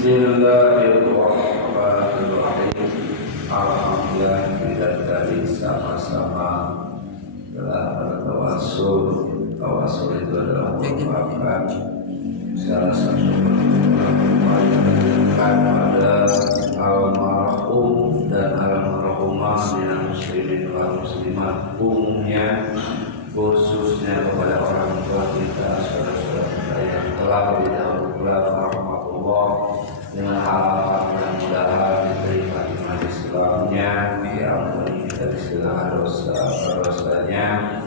Bismillahirrahmanirrahim. Alhamdulillah kita tadi sama-sama telah bertawasul. Tawasul itu adalah merupakan salah satu pertemuan yang menunjukkan pada almarhum dan almarhumah minal muslimin wal muslimat, umumnya khususnya kepada orang tua kita, saudara-saudara kita yang telah lebih dahulu rahmatullah, dengan harapan mudah-mudahan diterima iman Islamnya, diampuni dari segala dosa-dosanya,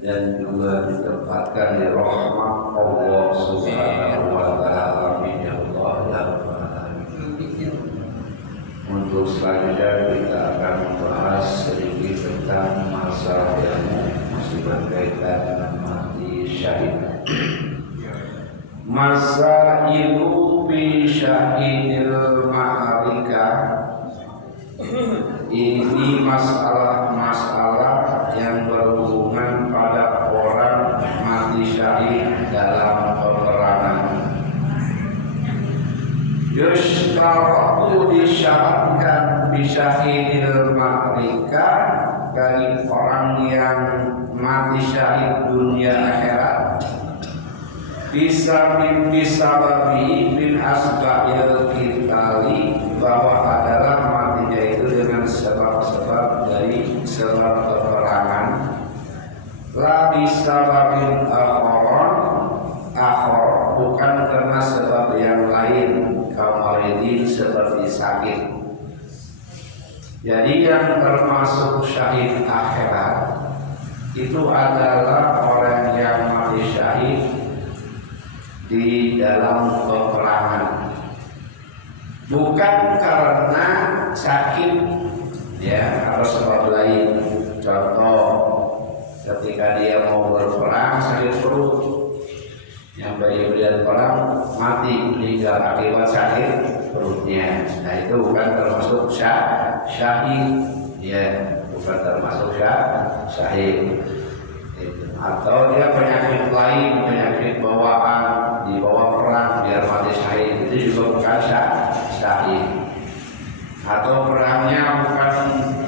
dan juga ditempatkan di rahmat Allah Subhanahu wa ta'ala. Amin ya Allah ya Rabbal alamin. Untuk selanjutnya kita akan membahas sedikit tentang masalah yang masih berkaitan dengan mati syahid. Masa ibu fi syahidil ma'arika, ini masalah-masalah yang berhubungan pada orang mati syahid dalam peperangan. Yustaratu disyaratkan bisyahidil ma'arika bagi orang yang mati syahid dunia akhirat bisa babi bin asbabil kitali, bahwa adalah matinya itu dengan sebab-sebab dari sebab peperangan. La bisa babin akhor, bukan karena sebab yang lain, kamaridin seperti sakit. Jadi yang termasuk syahid akhirat itu adalah orang yang mati syahid di dalam peperangan, bukan karena sakit ya atau sebab lain. Contoh, ketika dia mau berperang sakit perut, yang beribadah perang mati meninggal akibat sakit perutnya, nah itu bukan termasuk syahid ya, bukan termasuk syahid. Atau dia penyakit lain, penyakit bawaan, dibawa perang biar mati syahid, itu juga bukan syahid. Atau perangnya bukan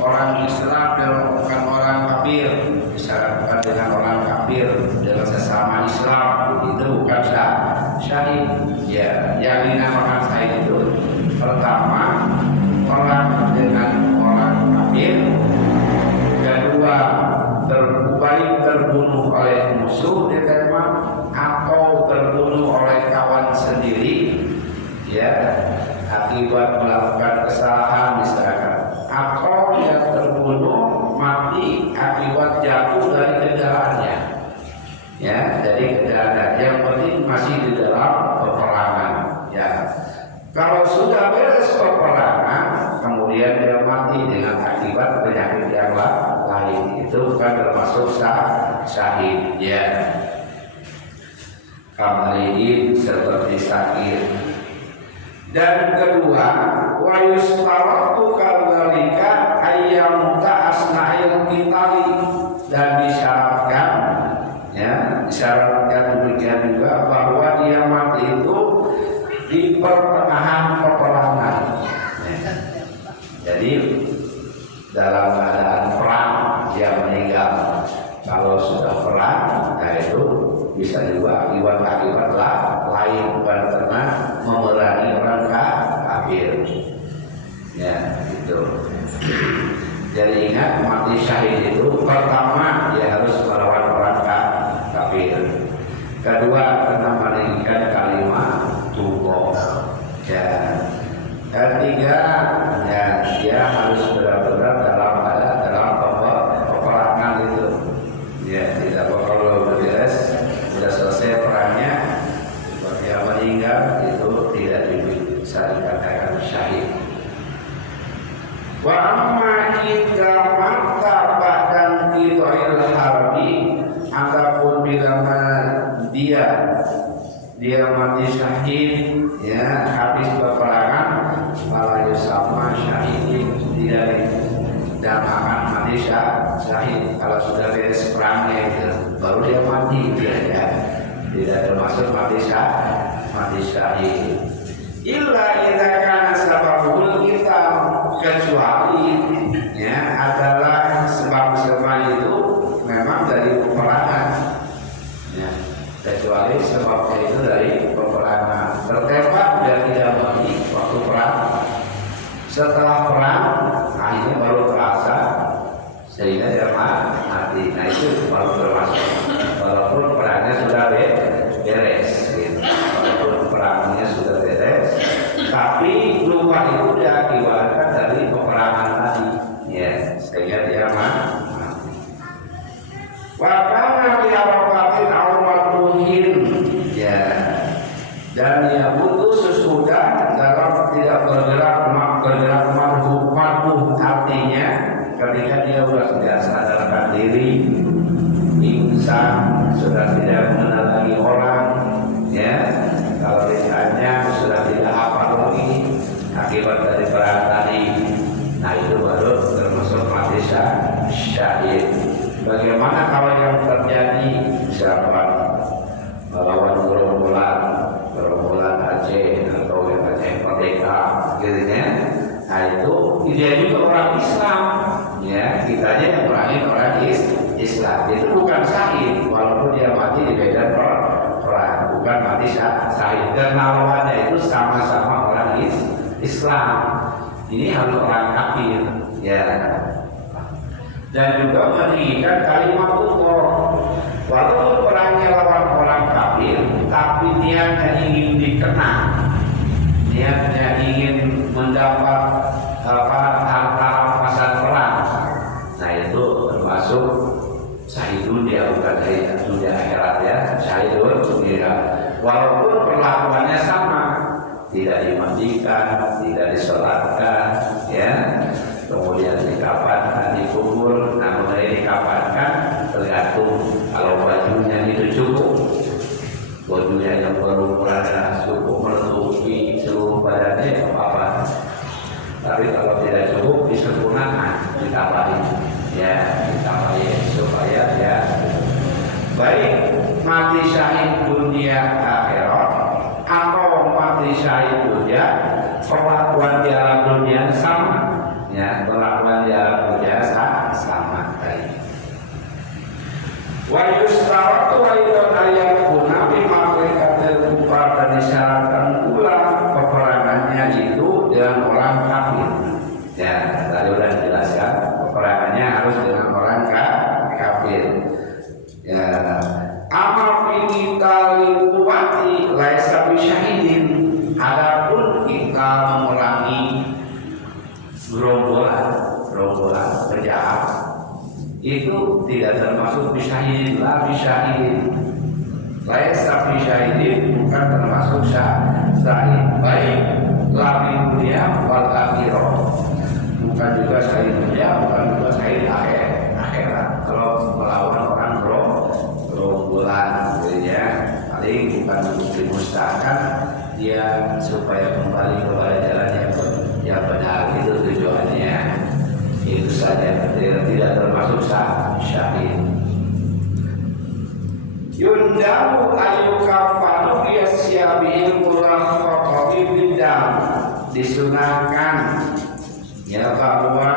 orang Islam dan bukan orang kafir, misalnya bukan dengan orang kafir, dengan sesama Islam, itu bukan syahid. Ya, yang dinamakan syahid itu pertama orang dengan orang kafir, kedua terbunuh oleh musuh di tempat, atau terbunuh oleh kawan sendiri ya akibat melakukan kesalahan misalkan, atau dia terbunuh mati akibat jatuh dari kendaraannya ya, jadi kendaraan yang penting masih di dalam peperangan ya. Kalau sudah beres peperangan kemudian dia mati dengan akibat penyakit yang lain, itu bukan termasuk syahid ya. Kamalihin seperti sakit. Dan kedua, wa yustaratu kadzalika ayyamuta asna'il qitali, dan disyaratkan ya, disyaratkan demikian juga bahwa dia mati itu di pertengahan peperangan ya. Jadi dalam keadaan perang dia meninggal. Kalau sudah perang, nah itu bisa juga akibat lain, bukan karena memerangi orang kafir ya itu. Jadi ingat, mati syahid itu pertama dia harus melawan orang kafir, kedua karena meninggikan kalimat tubuh ya, ketiga ya dia harus benar-benar dalam peperangan itu ya, tidak kalau beres sudah selesai perangnya dia meninggal, itu tidak bisa dikatakan syahid. Wa amma idza mata ba'dan qita'il harbi, ataupun bila dia mati syahid ya habis peperangan, malah sama syahid, tidak dinamakan mati syahid. Kalau sudah beres perangnya itu baru dia mati dia ya, tidak termasuk mati syahid. illa idza kana sababul kita, kecuali ya adalah sebab-sebab itu memang dari peperangan ya, kecuali sebabnya itu dari peperangan. Tertembak dan tidak mati waktu perang, setelah perang akhirnya baru terasa sehingga dia mati. Nah itu baru termasuk, walaupun perangnya sudah beres gitu. Walaupun perangnya sudah beres, tapi lupa itu diakibatkan dari peperangan tadi ya, sehingga dia mati. Wakana biarafatin awmatuhin ya, dan dia butuh sesudah dalam tidak bergerak marhuh, artinya ketika dia sudah tidak sadarkan diri, insan sudah tidak mengenal lagi orang ya, kalau lisannya sudah tidak hafal lagi akibat dari perang tadi. Nah itu baru termasuk mati syahid. Bagaimana kalau yang terjadi misalkan melawan gerombolan Aceh atau yang Aceh Merdeka gitu ya, nah itu dia juga orang Islam ya, kitanya yang berani orang Islam, itu bukan syahid walaupun dia mati di medan perang, bukan mati syahid. Dan lawannya itu sama-sama orang Islam, ini harus orang kafir ya. Dan juga meninggikan kalimat Allah, walaupun perangnya lawan orang kafir, tapi niatnya ingin dikenang, niatnya ingin mendapat harta rampasan perang. Nah itu termasuk syahidun dia, bukan dunia akhirat ya, syahidun dia. Walaupun perlakuannya sama, tidak dimandikan, tidak disolatkan ya, kemudian dikafankan, dikubur. Namun dari dikafankan tergantung, kalau bajunya itu cukup, bajunya yang berukuran cukup menutupi seluruh badannya apa-apa. Tapi kalau tidak cukup disempurnakan, ditambahin ya, ditambahin supaya ya baik mati syahid dunia akhirat atau mati syahid dunia, perlakuan di alam dunia sama ya, perlakuan di alam dunia sama baik. Wa yustaratu aidan ayakuna bima qadatil kufar, dan disyaratkan pula peperangannya itu dengan orang kafir ya, tadi sudah dijelaskan peperangannya harus dengan orang kafir ya. Amar kita liwati laisa bisyahidin, adapun kita memerangi gerombolan berjahat itu tidak termasuk bisyahidin, la bisyahidin, laisa bisyahidin, bukan termasuk syahid, baik la dunia wal akhirah, bukan juga syahid dunia, bukan juga syahid akhirat. Kalau melawan orang gerombolan ya, paling bukan dimustahkan dia supaya kembali kepada jalan yang benar, itu tujuannya. Itu saja, tidak termasuk syahid. Yundamu ayyukafanu biasyabil mulakhatabi bidam, disunahkan ya bahwa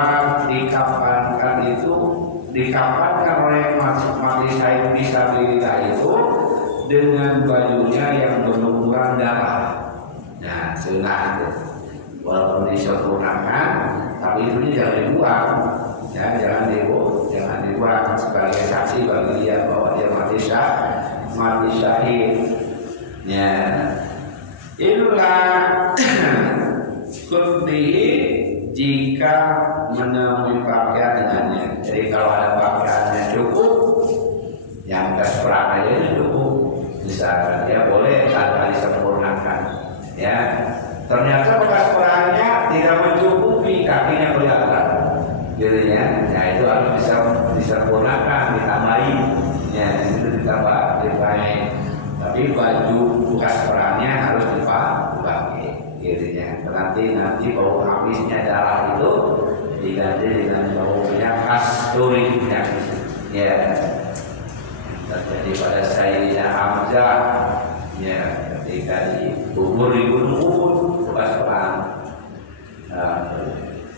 dikafankan itu, dikafankan oleh mati syahid fisabilillah itu dengan bajunya yang berlumuran darah. Nah sunnah itu, walaupun disempurnakan, tapi itu jangan dibuang ya, jangan dibuang sebagai saksi bagi dia bahwa dia mati syahid ya. Illa kuntihi, jika menemui pakaian dengannya. Jadi kalau ada pakaiannya cukup, yang bekas perang aja itu cukup, misalkan dia boleh tanpa disempurnakan ya. Ternyata bekas perangnya tidak mencukupi, kakinya kelihatan gitu ya. Nah itu harus bisa disempurnakan, ditambahin ya, itu ditambahin. Tapi baju bekas perangnya harus dipakai gitu ya. Nanti bau amisnya darah itu diganti dengan baunya kasturi ya. Terjadi pada Sayyidina Hamzah ya, ketika dikubur di Gunung Uhud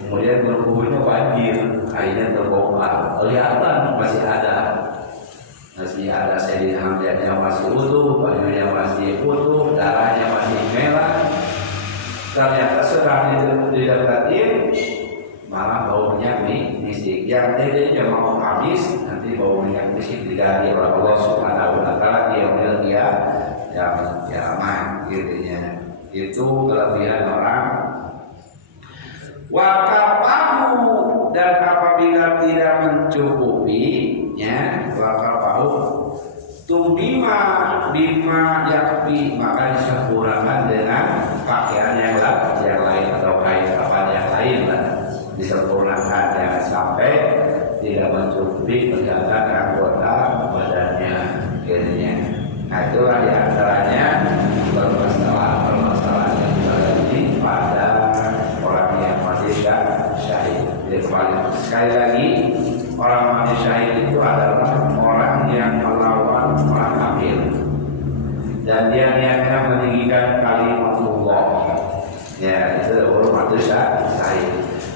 Kemudian berkubuhnya banjir, akhirnya terbongkar. Kelihatan masih ada Sayyidina Hamzahnya masih utuh, bajunya masih utuh, darahnya masih merah. Ternyata setelah didekatin, malah bau minyak misik. Yang tadinya mau habis, nanti bau minyak misik diganti oleh Allah Subhanahu wa Ta'ala dia yang aman gitunya. Itu kelebihan orang. Wakapahu, dan apabila tidak mencukupinya, wakapahu bima yakfi, maka disempurnakan dengan pakaian yang lain atau kain kapan yang lain lah. Disempurnakan, jangan sampai tidak mencukupi kelihatan anggota badannya akhirnya. Nah itulah diantaranya permasalahan yang terjadi pada orang yang mati syahid. Jadi sekali lagi, orang mati syahid itu adalah orang yang melawan orang kafir dan dia niatnya meninggikan kalimatullah. Ya, itu orang mati syahid.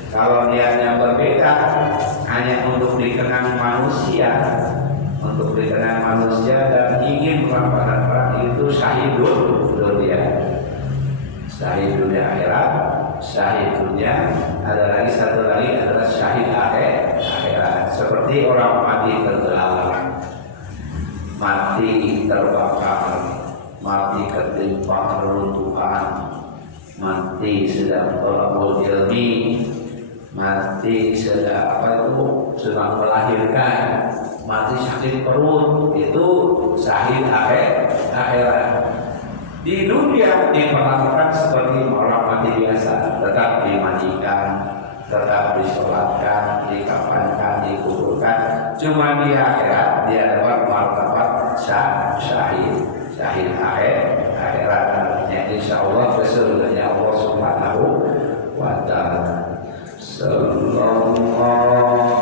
Kalau niatnya berbeda, hanya untuk dikenang manusia, dan ingin melakukan perang, itu syahidun dunia. Syahid dunia akhirat, syahid dunia, ada lagi satu lagi adalah syahid akhirat. Seperti orang mati tergelar, mati terbakar, mati ketimpa reruntuhan, mati sedang tolakul ilmi, mati sedang sedang melahirkan, mati sakit perut, itu syahid akhirat. Di dunia diperlakukan seperti orang mati biasa, tetap dimandikan, tetap disolatkan, dikafankan, dikuburkan. Cuma di akhirat dia dapat martabat syahid akhirat. Artinya insya Allah keseluruhannya Allah Subhanahu wa Ta'ala. Sallallahu Allah